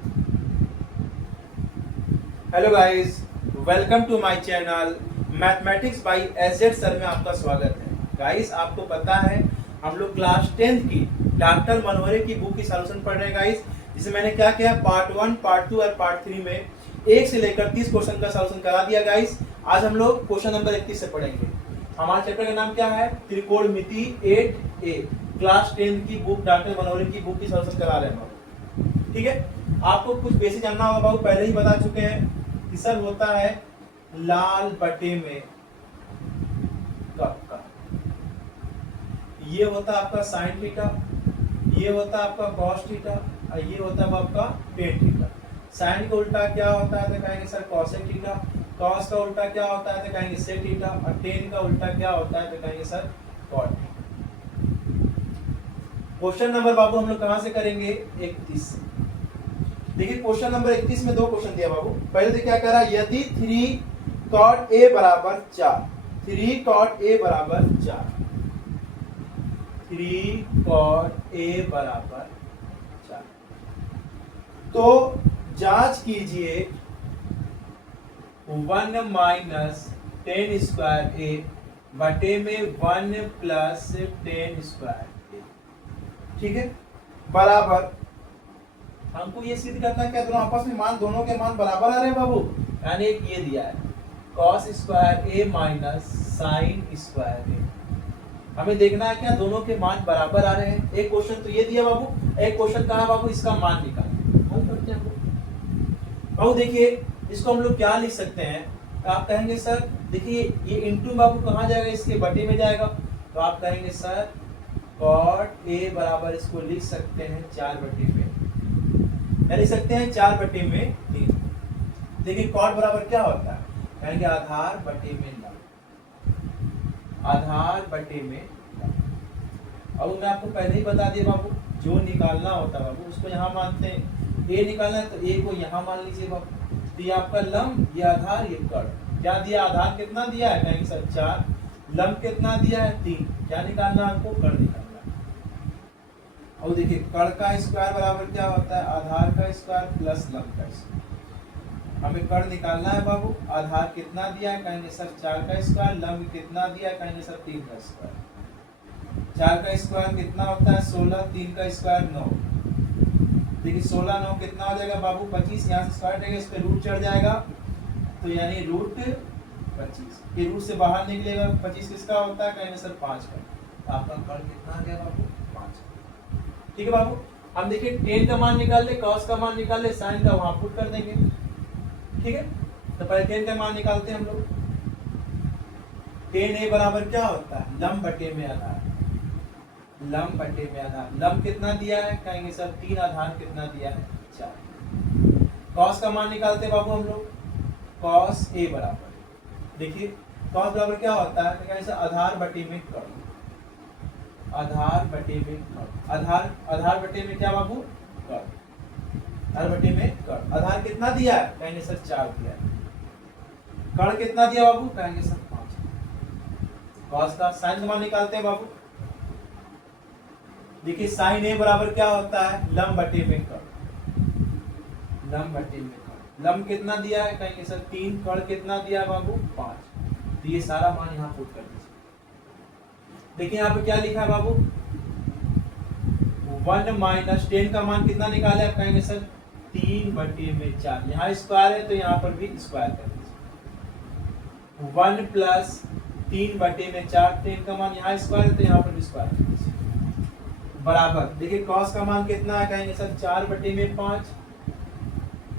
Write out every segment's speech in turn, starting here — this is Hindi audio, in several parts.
Hello guys, welcome to my channel mathematics by S Z sir में आपका स्वागत है। गाइस, आपको पता है हम लोग क्लास 10th की डॉक्टर मनोहरे की बुक की सॉल्यूशन पढ़ रहे हैं गाइस, जिसे मैंने क्या किया, पार्ट 1, पार्ट 2 और पार्ट 3 में 1 से लेकर 30 क्वेश्चन का सॉल्यूशन करा दिया गाइस। आज हम लोग क्वेश्चन नंबर 31 से पढ़ेंगे। हमारे चैप्टर का नाम क्या है, त्रिकोणमिति 8A। क्लास 10 की बुक, डॉक्टर मनोहरे की बुक की सॉल्यूशन करा रहे हैं हम। ठीक है, आपको कुछ बेसिक जानना होगा, बाबू पहले ही बता चुके हैं कि सर होता है लाल बटे में कब का। ये होता है आपका साइन थीटा, ये होता है आपका कॉस थीटा और ये होता है आपका टेन थीटा। साइन का उल्टा क्या होता है तो कहेंगे सर कॉसेक थीटा, कॉस का उल्टा क्या होता है तो कहेंगे सेक थीटा और टेन का उल्टा क्या होता है तो कहेंगे sir cot theta. Question number बाबू हम लोग कहां से करेंगे, 31 से। देखिए क्वेश्चन नंबर 31 में दो क्वेश्चन दिया बाबू। पहले तो क्या करा, यदि 3 cot a बराबर 4, 3 cot a बराबर 4, 3 cot a बराबर 4, तो जांच कीजिए 1 माइनस 10 स्क्वायर a बटे में 1 प्लस 10 स्क्वायर a। ठीक है, बराबर हमको ये सिद्ध करना है क्या दोनों आपस में मान, दोनों के मान बराबर आ रहे हैं बाबू। यानी एक ये दिया है cos square a minus sine square a। हमें देखना है क्या दोनों के मान बराबर आ रहे हैं। एक क्वेश्चन तो ये दिया बाबू, एक क्वेश्चन कहा बाबू इसका मान निकाल करते हैं बाबू। देखिए इसको हम लोग क्या लिख सकते हैं, तो आप कहेंगे सर देखिए ये इंटू बाबू कहाँ जाएगा, इसके बटे में जाएगा। तो आप कहेंगे सर cot a बराबर इसको लिख सकते हैं 4 बटे में, लिख सकते हैं 4 बटे में 3। देखिए कॉट बराबर क्या होता है, कहेंगे आधार बटे में लंब, आधार बटे में लंब। अब मैं आपको पहले ही बता दिया बाबू, जो निकालना होता है बाबू उसको यहाँ मानते हैं। ए निकालना है तो ए को यहाँ मान लीजिए बाबू। तो ये आपका लंब, ये आधार, ये कड़। क्या दिया, आधार कितना दिया है, कहेंगे सर 4, लंब कितना दिया है 3। क्या निकालना है हमको, कड़ निकालना। और देखिए कड़ का स्क्वायर बराबर क्या होता है, आधार का स्क्वायर प्लस लंब का स्क्वायर। हमें कड़ निकालना है बाबू। आधार कितना दिया है, कहेंगे सर 4 का स्क्वायर, लंब कितना दिया है, कहेंगे सर 3 का स्क्वायर। 4 का स्क्वायर कितना होता है 16, 3 का स्क्वायर 9। देखिए 16 9 कितना हो जाएगा बाबू 25। यहाँ से स्क्वायर देंगे, इस पे रूट चढ़ जाएगा, तो यानी रूट 25। ये रूट से बाहर निकलेगा, 25 किसका होता है, कहेंगे सर 5 का। आपका कड़ कितना आ गया बाबू, 5। ठीक है बाबू, हम देखिए टेन का मान निकाल ले, कॉस का मान निकाल ले, साइन का वहां पुट कर देंगे। ठीक है, तो पहले टेन का मान निकालते हैं हम लोग। टेन ए बराबर क्या होता है, लंब बटे में आधार, लंब बटे में आधार। लंब कितना दिया है, कहेंगे सर 3, आधार कितना दिया है 4। कॉस का मान निकालते हैं बाबू हम लोग। कॉस ए बराबर, देखिए कॉस बराबर क्या होता है, कहेंगे सर आधार बटे में कड़, आधार बटे में कड़। आधार, आधार बटे में क्या बाबू, कड़। आधार बटे में कड़। आधार कितना दिया है, कहेंगे सर 4 दिया है। कड़ कितना दिया बाबू, कहेंगे सर 5। कॉस का साइन का मान निकालते हैं बाबू। देखिए साइन ए बराबर क्या होता है, लंब बटे में कड़, लंब बटे में कड़। लंब कितना दिया है, कहेंगे सर 3। कड़ कितना दिया है बाबू, 5। तो ये सारा मान यहाँ पुट कर दीजिए। देखिए यहाँ पे क्या लिखा है बाबू, 1 माइनस 10 का मान कितना निकाले आप, कहेंगे सर 3 बटे में 4। यहाँ स्क्वायर है तो यहाँ पर भी स्क्वायर कर दीजिए। 1 प्लस 3 बटे में 4, 10 का मान यहाँ स्क्वायर है तो यहाँ पर भी स्क्वायर कर दीजिए। बराबर देखिए कॉस का मान कितना है, कहेंगे सर 4 बटे में 5।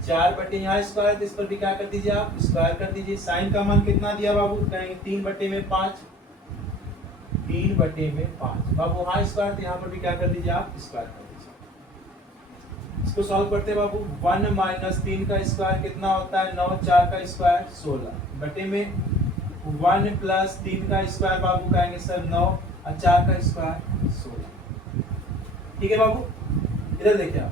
4 बटे यहाँ स्क्वायर है तो इस पर भी क्या कर दीजिए आप, स्क्वायर कर दीजिए। साइन का मान कितना दिया बाबू, कहेंगे 3 बटे में 5, 3 बटे में 5। बाबू वहां स्क्वायर तो यहाँ पर भी क्या कर दीजिए आप, स्क्वायर कर दीजिए। इसको सॉल्व करते हैं बाबू। 1 माइनस 3 का स्क्वायर कितना होता है 9, 4 का स्क्वायर 16 बटे में 1 प्लस 3 का स्क्वायर बाबू, कहेंगे सर 9 और 4 का स्क्वायर 16। ठीक है बाबू, इधर देखिए आप,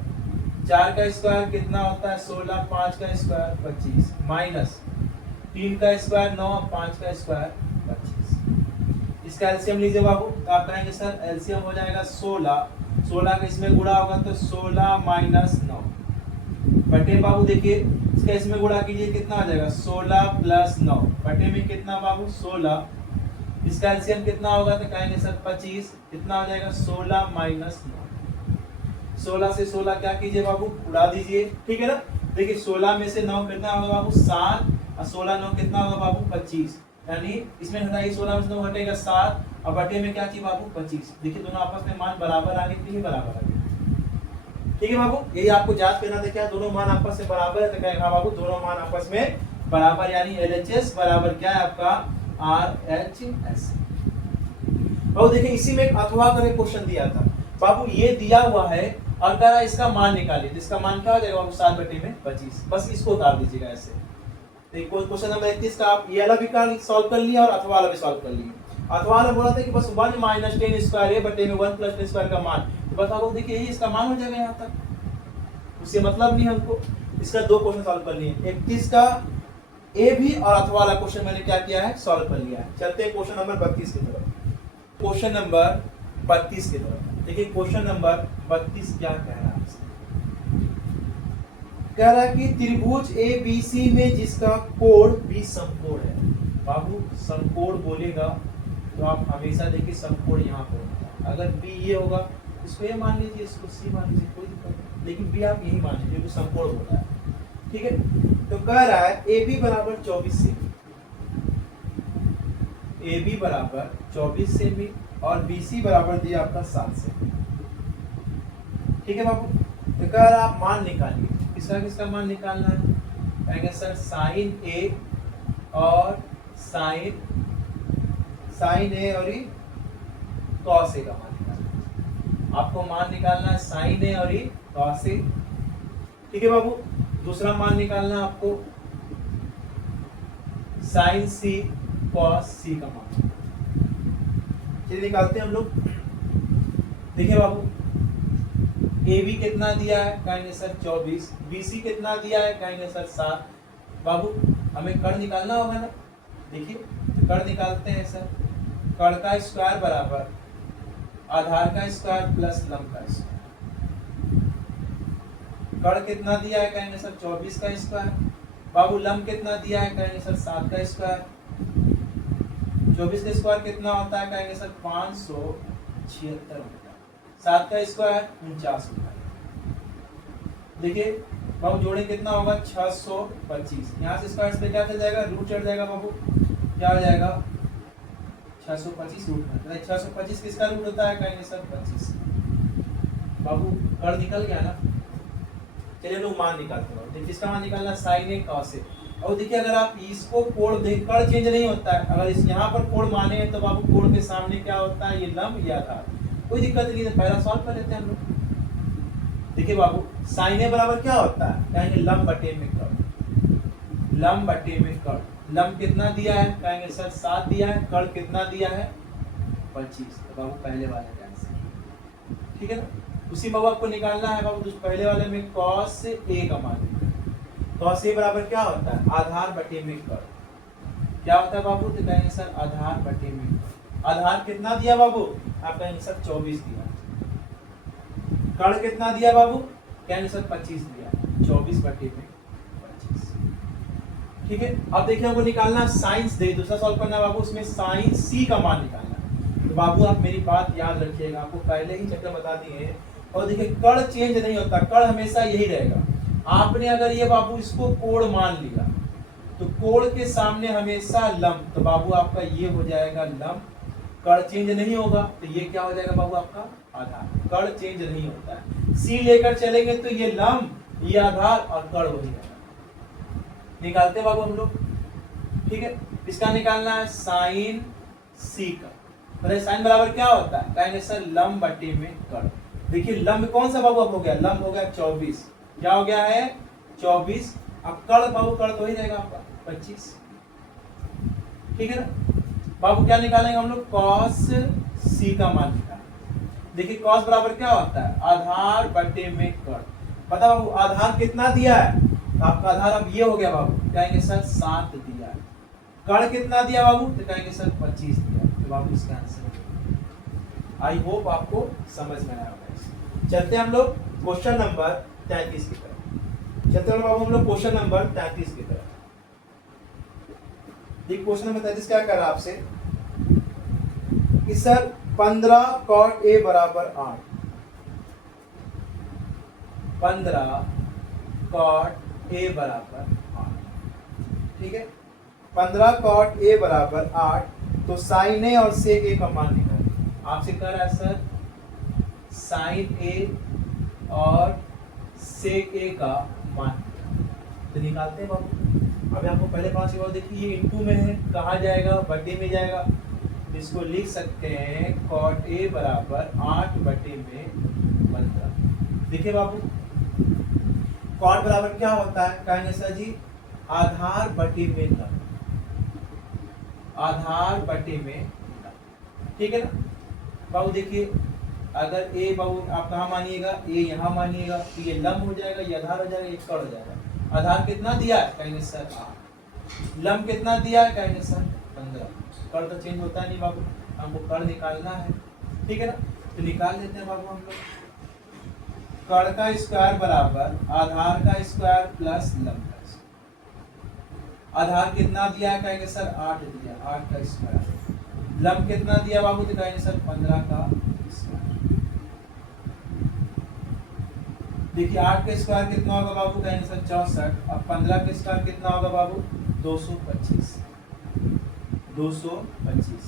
4 का स्क्वायर कितना होता है 16, 5 का स्क्वायर 25, माइनस 3 का स्क्वायर 9, 5 का स्क्वायर 25। इसका एलसीएम लीजिए बाबू। तो आप कहेंगे सर एलसीएम हो जाएगा 16, 16 का इसमें गुणा होगा तो 16 माइनस 9, बटे बाबू देखिए इसका इसमें गुणा कीजिए, कितना आ जाएगा 16 प्लस 9 बटे में कितना बाबू 16, इसका एलसीएम कितना होगा तो कहेंगे सर 25, कितना हो जाएगा 16 माइनस 9, 16 से 16 क्या कीजिए बाबू उड़ा दीजिए, ठीक है ना। देखिए 16 में से 9 कितना होगा बाबू 7 और 16 9 कितना होगा बाबू 25, यानी इसमें घटाइए 16 में से 9 घटेगा 7 और बटे में क्या चाहिए बाबू 25। देखिए दोनों आपस में मान बराबर आ गए, बराबर आ गए, ठीक है बाबू। यही आपको जांच करना था, क्या दोनों मान आपस में बराबर है तो कहेगा बाबू दोनों मान आपस में बराबर, यानी LHS बराबर क्या है आपका RHS। बाबू देखिए इसी में एक अथवा करके क्वेश्चन दिया था बाबू, ये दिया हुआ है और कह रहा है इसका मान निकालिए, तो इसका मान क्या हो जाएगा बाबू 7 बटे में 25, बस इसको उतार दीजिएगा ऐसे। तो क्वेश्चन नंबर 31 का आप ये वाला भी सॉल्व कर लिया और अथवा वाला भी सॉल्व कर लिया। अथवा वाला बोला था कि बस 1 माइनस 10 स्क्वायर ए बटे में 1 प्लस 10 स्क्वायर का मान, तो बस आपको देखिए यही इसका मान हो जाएगा यहाँ तक, उससे मतलब नहीं हमको। इसका 2 क्वेश्चन सॉल्व कर लिए, 31 का ए भी और अथवा वाला क्वेश्चन मैंने क्या किया है सॉल्व कर लिया है। चलते हैं क्वेश्चन नंबर 32 की तरफ। क्वेश्चन नंबर 32 की तरफ देखिए, क्वेश्चन नंबर 32 क्या कह रहा है, कह रहा है कि त्रिभुज ABC में जिसका कोण B समकोण है। बाबू समकोण बोलेगा तो आप हमेशा देखिए समकोण यहाँ पर होगा, अगर B ये होगा इसको ये मान लीजिए, इसको C मान लीजिए, कोई दिक्कत नहीं, लेकिन B आप यही मान लीजिए, समकोण बोला है, ठीक है। तो कह रहा है AB बराबर 24 सेमी, AB बराबर 24 सेमी और BC बराबर दिया आपका 7 सेमी, ठीक है बाबू। तो कह रहा आप मान निकालिए, किसका किसका मान निकालना है, कहेंगे सर साइन A और साइन A और कॉस A का मान निकालना है। आपको मान निकालना है साइन A और कॉस A, ठीक है बाबू। दूसरा मान निकालना है आपको साइन C कॉस C का मान, चलिए निकालते हैं हम लोग। देखिए बाबू AB कितना दिया है, कहेंगे सर 24, BC कितना दिया है, कहेंगे सर 7। बाबू हमें कर्ण निकालना होगा ना, देखिए तो कर्ण निकालते हैं सर, कर्ण का स्क्वायर बराबर आधार का स्क्वायर प्लस लंब का स्क्वायर। कर्ण कितना दिया है, कहेंगे सर 24 का स्क्वायर। बाबू लंब कितना दिया है, कहेंगे सर 7 का स्क्वायर। 24 का स्क्वायर कितना होता है, कहेंगे सर 576 होता है। 7 का स्क्वायर 49 होता है। देखिए बाबू जोड़े कितना होगा 625, यहाँ से स्क्वायर से क्या चल जाएगा, रूट चढ़ जाएगा बाबू, क्या हो जाएगा 625 रूट में, 625 किसका रूट होता है, कहेंगे सर 25। बाबू कर्ण निकल गया ना, चलिए लोग मान निकालते हैं। देखिए किसका मान निकालना, साइन A कॉस A। और देखिए अगर आप इसको कोण देख कर चेंज नहीं होता है, अगर इस यहाँ पर कोण माने तो बाबू कोण के सामने क्या होता है, ये लंब या आधार, कोई दिक्कत नहीं है, पहला सॉल्व कर लेते हैं हम लोग। देखिए बाबू साइन A बराबर क्या होता है, कहेंगे लंब बटे में कर्ण, लंब बटे में कर्ण। लंब कितना दिया है, कहेंगे सर 7 दिया है, कर्ण कितना दिया है 25, तो बाबू पहले वाले का आंसर, ठीक है ना। उसी में आपको निकालना है बाबू पहले वाले में cos A का मान, cos A बराबर क्या होता है, आधार बटे में कर्ण। क्या होता है बाबू, तो कहेंगे सर आधार बटे में कर्ण। आधार कितना दिया बाबू, आप कहेंगे सर 24 दिया। कर्ण कितना दिया बाबू, कहेंगे सर 25 दिया, 24 बटे में 25, ठीक है। अब देखिए हमको निकालना साइंस दे, दूसरा सॉल्व करना बाबू, उसमें साइन C का मान निकालना है। तो बाबू आप मेरी बात याद रखिएगा, आपको पहले ही चक्कर बता दिए। और देखिए कर्ण चेंज नहीं होता, कर्ण हमेशा यही रहेगा। आपने अगर ये बाबू इसको कोण मान लिया तो कोण के सामने हमेशा लंब, तो बाबू आपका ये हो जाएगा लंब, कर्ण चेंज नहीं होगा, तो ये क्या हो जाएगा बाबू आपका आधार। कर्ण चेंज नहीं होता है, C लेकर चलेंगे तो ये लंब, ये आधार और कर्ण हो जाएगा। निकालते बाबू हम लोग, ठीक है। इसका निकालना है साइन C का, मतलब साइन बराबर क्या होता है, कहेंगे सर लंब बटे में कर्ण। देखिए लंब कौन सा बाबू अब हो गया, लंब हो गया 24, क्या हो गया है 24। अब कर्ण बाबू कर्ण तो ही रहेगा आपका 25, ठीक है ना। बाबू क्या निकालेंगे हम लोग, cos C का मान निकालेंगे। देखिए cos बराबर क्या होता है, आधार बटे में कर्ण। पता बाबू आधार कितना दिया है, तो आपका आधार अब ये हो गया बाबू, कहेंगे सर 7 दिया है। कर्ण कितना दिया बाबू, तो कहेंगे सर 25 दिया, तो बाबू इसका आंसर। आई होप आपको समझ में आया होगा। चलते हैं हम लोग क्वेश्चन नंबर 33 की तरफ। चलते हैं बाबू हम लोग क्वेश्चन नंबर 33 की तरफ। देखिए क्वेश्चन नंबर 33 क्या कर रहा है आपसे कि सर 15 cot a बराबर 8, 15 cot a बराबर 8, ठीक है। 15 cot a बराबर 8, तो साइन ए और सेक ए का मान निकालिए। आपसे कह रहा है सर साइन ए और सेक ए का मान, तो निकालते हैं बाबू। अभी आपको पहले 5 बार देखिए ये इनटू में है, कहा जाएगा बटे में जाएगा, इसको लिख सकते हैं cot a बराबर 8 बटे में 15। देखिए बाबू cot बराबर क्या होता है, कहेंगे सर जी आधार बटे में लंब, आधार बटे में लंब, ठीक है ना बाबू। देखिए अगर a बाबू आप कहाँ मानिएगा, a यहाँ मानिएगा, तो ये लंब हो जाएगा, ये आधार हो जाएगा, ये कड़ हो जाएगा। आधार कितना दिया है, कहेंगे सर 8। लंब कितना दिया है, कहेंगे सर 15। कड़ तो चेंज होता नहीं बाबू, हमको कड़ निकालना है, ठीक है ना। तो निकाल लेते हैं बाबू हम लोग। कड़ का स्क्वायर बराबर आधार का स्क्वायर प्लस लंब का स्क्वायर। आधार कितना दिया है, कहेंगे सर 8 दिया, 8 का स्क्वायर। लंब कितना दिया बाबू, तो कहेंगे सर 15 का स्क्वायर। देखिए 8 का स्क्वायर कितना होगा बाबू, कहेंगे सर 64। अब 15 का स्क्वायर कितना होगा बाबू, 225। 225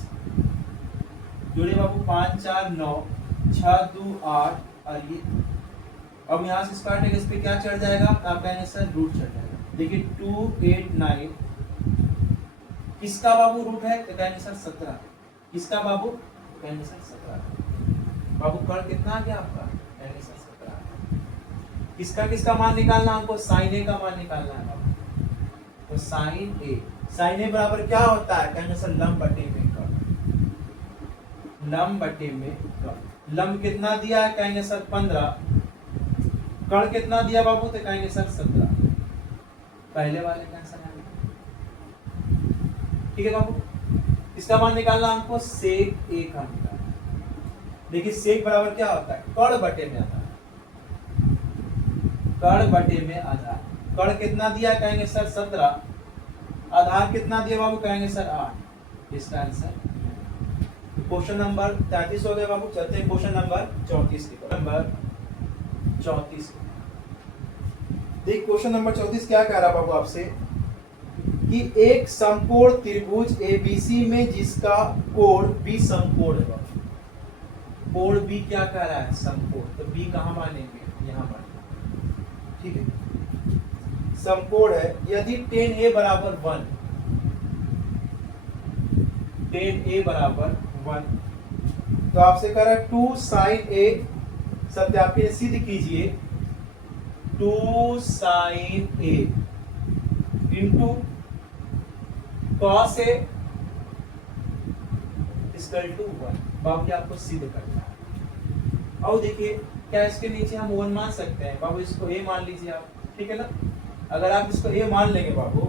जोड़िए बाबू, 5 4 9, 6 2 8 और ये। अब यहाँ से स्क्वायर टेक इस पे क्या चढ़ जाएगा, आप कहेंगे सर रूट चढ़ जाएगा। देखिए 2 8 9 किसका बाबू रूट है, तो कहेंगे सर 17। किसका बाबू, कहेंगे सर 17। बाबू कड़ कितना आ गया आपका, कहेंगे सर 17। किसका किसका मान निकालना हमको, साइन ए का मान निकालना है बाबू। तो साइन ए, साइन ए बराबर क्या होता है, कहेंगे सर लंब बटे में कड़। लंब बटे में कड़। लंब कितना दिया है, कहेंगे सर 15। कड़ कितना दिया बाबू, तो कहेंगे सर 17। पहले वाले का आंसर है, ठीक है बाबू। इसका मान निकालना हमको, सेक ए का निकालना। देखिए सेक बराबर क्या होता है, कड़ बटे में आधार। कड़ बटे में आधार। कड़ कितना दिया, कहेंगे सर 17। आधार कितना दिया बाबू, कहेंगे सर 8। इसका आंसर क्वेश्चन नंबर 33 हो गया बाबू। चलते हैं क्वेश्चन नंबर 34 की तरफ। नंबर 34 देख, क्वेश्चन नंबर 34 क्या कह रहा बाबू आपसे कि एक समकोण त्रिभुज ABC में जिसका कोण B समकोण है बाबू। कोण B क्या कह रहा है, समकोण। तो B कहाँ मानेंगे, यहाँ मानेंगे, ठीक है। समकोण है, यदि tan A बराबर 1, tan A बराबर 1, तो आपसे कह रहा है 2 sin A, सत्यापित सिद्ध कीजिए 2 sin A into cos A equal to 1। बाबू ये आपको सिद्ध करना है। और देखिए क्या इसके नीचे हम 1 मान सकते हैं बाबू, इसको A मान लीजिए आप, ठीक है ना। अगर आप इसको A मान लेंगे बाबू,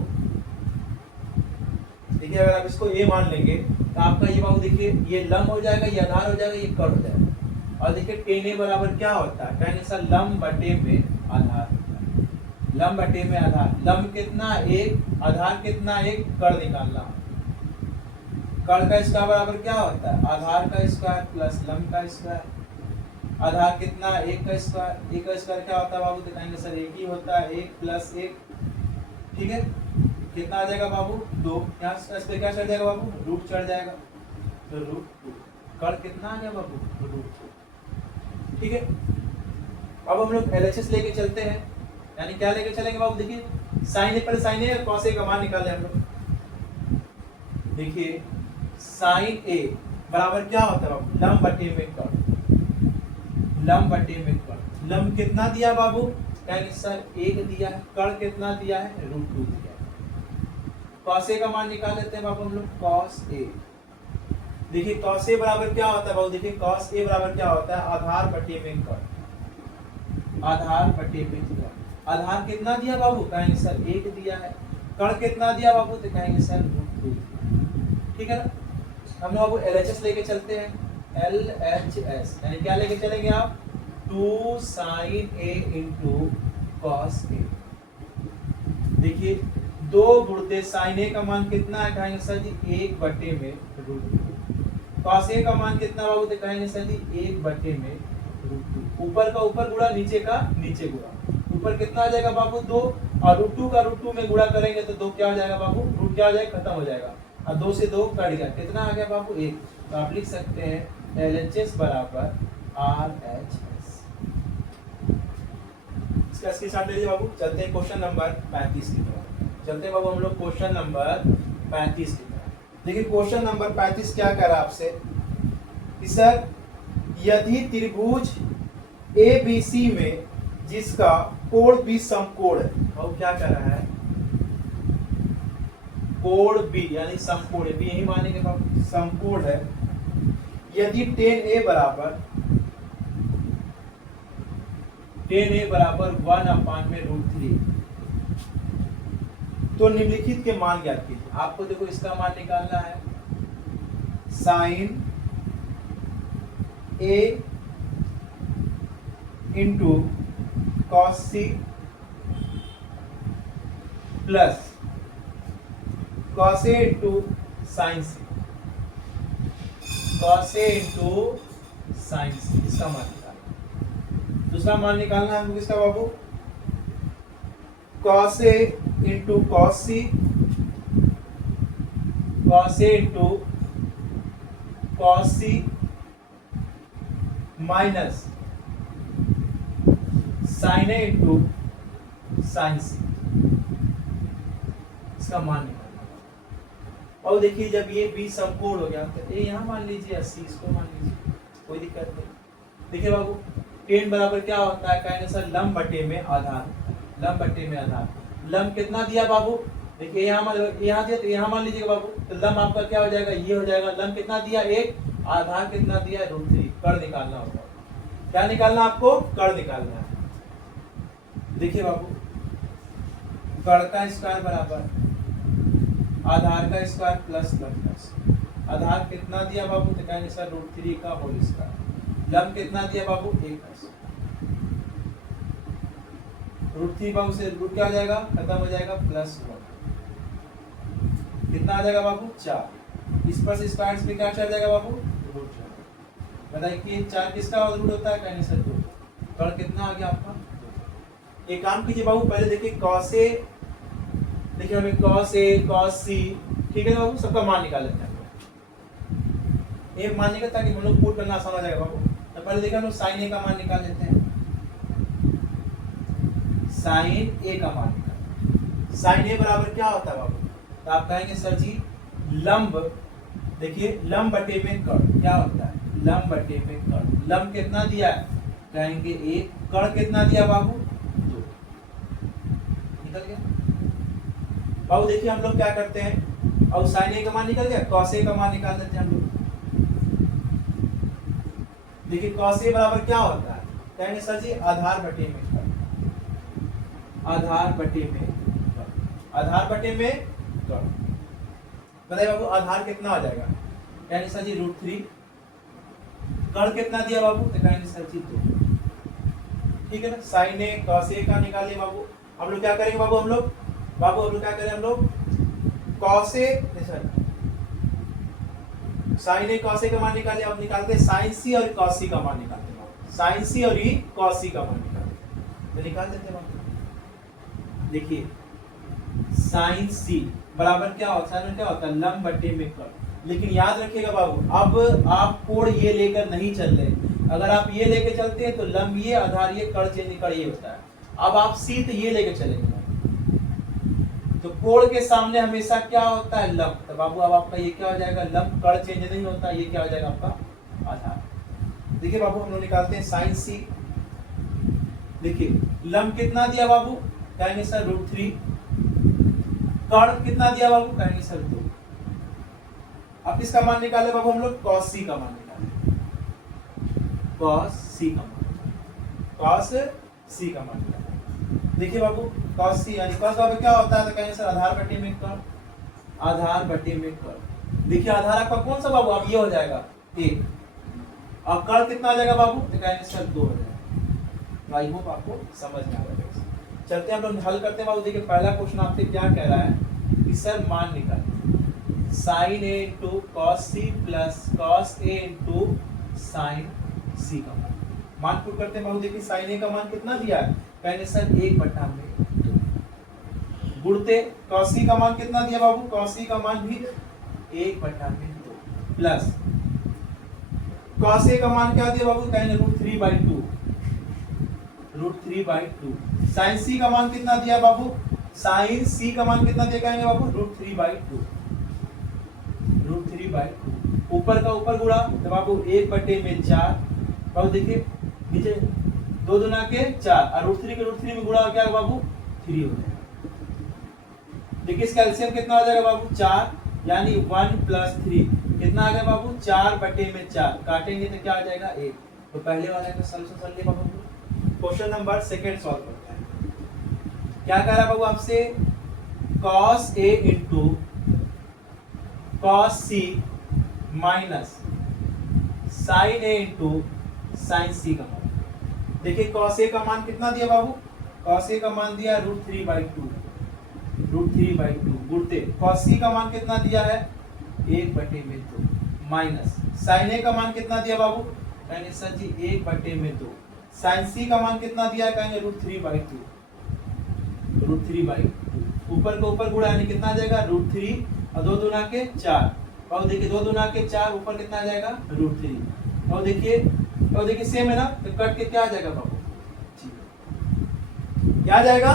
देखिए अगर आप इसको A मान लेंगे तो आपका ये बाबू देखिए ये लंब हो जाएगा, ये आधार हो जाएगा, ये कड़ हो जाएगा। और देखिए tan A बराबर क्या होता है, कहेंगे सर लंब बटे में आधार। लंब बटे में आधार। लंब कितना 1, आधार कितना 1, कड़ निकालना। कड़ का स्क्वायर बराबर क्या होता है, आधार का स्क्वायर प्लस लंब का स्क्वायर। आधार कितना 1 का स्क्वायर। 1 का स्क्वायर क्या होता है बाबू, तो कहेंगे सर 1 ही होता है, 1 प्लस 1, ठीक है। कितना आ जाएगा बाबू 2। यहाँ इस पे क्या चढ़ जाएगा बाबू, रूट चढ़ जाएगा, तो रूट 2। कड़ कितना आ गया बाबू, रूट 2, ठीक है। अब हम लोग LHS लेके चलते हैं, यानी क्या लेके चलेंगे बाबू, देखिए साइन ए पर साइन ए cos ए का मान निकाले हम लोग। देखिए साइन ए बराबर क्या होता है बाबू, लंब बटे में कड़। लंब बटे में कड़। लंब कितना दिया बाबू, कहेंगे सर 1 दिया है। कड़ कितना दिया है, रूट 2 दिया है। cos ए का मान निकाल लेते हैं बाबू हम लोग, cos ए। देखिए cos ए बराबर क्या होता है बाबू, देखिए cos ए बराबर क्या होता है, आधार बटे में कड़। आधार बटे में कड़। आधार कितना दिया बाबू, कहेंगे सर 1 दिया है। कड़ कितना दिया बाबू, तो कहेंगे सर रूट 2, ठीक है ना। हम लोग बाबू LHS लेके चलते हैं। LHS यानी क्या लेके चलेंगे आप, 2 sin A into cos A। देखिए 2 गुणते साइन ए का मान कितना है, कहेंगे सर जी 1 बटे में √2। कॉस ए का मान कितना बाबू, तो कहेंगे सर जी 1 बटे में √2। ऊपर का ऊपर गुणा, नीचे का नीचे गुणा। ऊपर कितना आ जाएगा बाबू 2, और √2 का √2 में गुणा करेंगे तो 2 क्या हो जाएगा बाबू, रूट क्या हो जाएगा, खत्म हो जाएगा, और 2 से 2 कट गया, कितना आ गया बाबू 1। तो आप लिख सकते हैं LHS बराबर RHS। इसका स्क्रीनशॉट ले लीजिए बाबू। चलते हैं क्वेश्चन नंबर 35 की तरफ। चलते हैं बाबू हम लोग क्वेश्चन नंबर 35 की तरफ। देखिए क्वेश्चन नंबर 35 क्या कह रहा है आपसे कि सर यदि त्रिभुज ABC में जिसका कोण B समकोण है, और क्या कह रहा है, कोण B यानी समकोण है, B यही मानेंगे बाबू, समकोण है, यदि tan A बराबर 1/√3, तो निम्नलिखित के मान ज्ञात कीजिए। आपको देखो इसका मान निकालना है, sine A into cos C plus cos A into sine C, cos A into sine C, इसका मान निकालना। दूसरा मान निकालना है हमको किसका बाबू, cos A into cos C, cos A into cos C minus sine A into sine C, इसका मान निकालना। और देखिए जब ये B समकोण हो गया तो A यहाँ मान लीजिए, 80 इसको मान लीजिए, कोई दिक्कत नहीं। देखिए बाबू tan बराबर क्या होता है, कहेंगे सर लंब बटे में आधार, लंब बटे में आधार। लंब कितना दिया बाबू, देखिए यहाँ दिया तो यहाँ मान लीजिएगा बाबू, तो लंब आपका क्या हो जाएगा, ये हो जाएगा। लंब कितना दिया 1, आधार कितना दिया √3, कर्ण निकालना होगा। क्या निकालना आपको, कर्ण निकालना है। देखिए बाबू कर्ण का स्क्वायर बराबर आधार का स्क्वायर प्लस प्लस, आधार कितना दिया बाबू, तो कहेंगे सर √3 का होल स्क्वायर। लंब कितना दिया बाबू 1, √3 बाबू से रूट क्या हो जाएगा, खत्म हो जाएगा, +1 कितना आ जाएगा बाबू 4। इस पर से स्क्वायर पे क्या चल जाएगा बाबू, √4। बताइए कि 4 किसका रूट होता है, कहेंगे सर 2। कर्ण कितना आ गया आपका। एक काम कीजिए बाबू, पहले देखिए cos A, देखिए हमें cos A cos C, ठीक है बाबू, सबका मान निकाल लेते हैं। एक मान निकाल ताकि हम लोग पुट करना आसान हो जाएगा बाबू। तो पहले देखिए हम लोग sin A का मान निकाल लेते हैं, sin A का मान निकाल। sin A बराबर क्या होता है बाबू, तो आप कहेंगे सर जी लंब, देखिए लंब बटे में कर्ण क्या होता है, लंब बटे में कर्ण। लंब कितना दिया है, कहेंगे 1, कर्ण कितना दिया बाबू 2, निकल गया बाबू। देखिए हम लोग क्या करते हैं, और sin A का मान निकल गया, cos A का मान निकाल देते हैं हम लोग। देखिए cos A बराबर क्या होता है, कहेंगे सर जी आधार बटे में कर्ण, आधार बटे में कर्ण, आधार बटे में कर्ण। बताइए बाबू आधार कितना हो जाएगा, कहेंगे सर जी √3। कर्ण कितना दिया बाबू, तो कहेंगे सर जी 2, ठीक है ना। sin A cos A का निकालिए बाबू। हम लोग क्या करेंगे बाबू, हम लोग क्या करें, हम लोग cos A sir sin A cos A का मान निकालिए। अब निकालते हैं sin C और cos C का मान निकालते हैं, sin C और cos C का मान निकालते, तो निकाल देते हैं। देखिए sin C बराबर क्या होता है, क्या होता है लंब बटे में कर्ण। लेकिन याद रखिएगा बाबू, अब आप कोण ये लेकर नहीं चल रहे। अगर आप ये लेकर चलते हैं तो लंब ये, आधार ये, कर्ण चेंज कर्ण ये होता है। अब आप C तो ये लेकर चलेंगे, तो कोण के सामने हमेशा क्या होता है लंब। तो बाबू अब आपका ये क्या हो जाएगा, लंब, कर्ण चेंज नहीं होता, ये क्या हो जाएगा आपका आधार। देखिए बाबू हम लोग निकालते हैं sin C। देखिए लंब कितना दिया बाबू, कहेंगे सर √3। कर्ण कितना दिया बाबू, कहेंगे सर 2। अब किसका मान निकाले बाबू, हम लोग cos C का मान निकाले, cos C का मान, cos C का मान निकाले। देखिए बाबू cos C यानी cos बाबू क्या होता है, तो कहेंगे सर आधार बटे में कर्ण, आधार बटे में कर्ण। देखिए आधार आपका कौन सा बाबू, अब ये हो जाएगा 1, और कर्ण कितना आ जाएगा बाबू, तो कहेंगे सर 2 हो जाएगा। आई होप आपको समझ में आ रहा है। चलते हैं हम लोग हल करते हैं बाबू। देखिए पहला क्वेश्चन आपसे क्या कह रहा है कि सर मान निकाल sine A into cos C plus cos A into sine C का मान पुट करते हैं बाबू। देखिए साइन ए का मान कितना दिया है, कहेंगे सर 1/2 गुणते कॉस सी का मान कितना दिया बाबू, कॉस सी का मान भी 1/2 प्लस कॉस ए का मान क्या दिया बाबू, कहेंगे √3/2 √3/2 साइन सी का मान कितना दिया बाबू, साइन सी का मान कितना दिया कहेंगे बाबू √3/2 ऊपर का ऊपर गुणा तो बाबू 1/4 बाबू देखिए नीचे 2 दूना के 4 और √3 के √3 में गुणा हो क्या बाबू 3 हो जाएगा। देखिए इसका एलसीएम कितना हो जाएगा बाबू 4 यानी 1 + 3 कितना आ गया बाबू 4/4 काटेंगे तो क्या आ जाएगा 1। तो पहले वाले का सॉल्यूशन कर लिए बाबू। क्वेश्चन नंबर सेकंड सॉल्व करते हैं। क्या कह रहा है बाबू आपसे, cos A into cos C minus sin A into sin C का मान। देखिए cos A का मान कितना दिया बाबू, cos A का मान दिया √3/2 गुणते cos C का मान कितना दिया है 1/2 माइनस sin A का मान कितना दिया बाबू, कहेंगे सर जी 1/2 sin C का मान कितना दिया है, कहेंगे √3/2 ऊपर को ऊपर गुणा यानी कितना आ जाएगा √3 और 2 दूना के 4 और देखिए 2 दूना के 4 ऊपर कितना आ जाएगा √3 और देखिए सेम है ना तो कट के क्या आ जाएगा बाबू 0 क्या आ जाएगा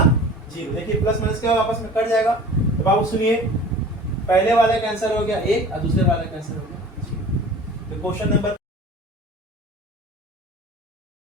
0। देखिए प्लस माइनस क्या आपस में कट जाएगा। तो बाबू सुनिए पहले वाला का आंसर हो गया 1 और दूसरे वाले का आंसर हो गया 0। तो क्वेश्चन नंबर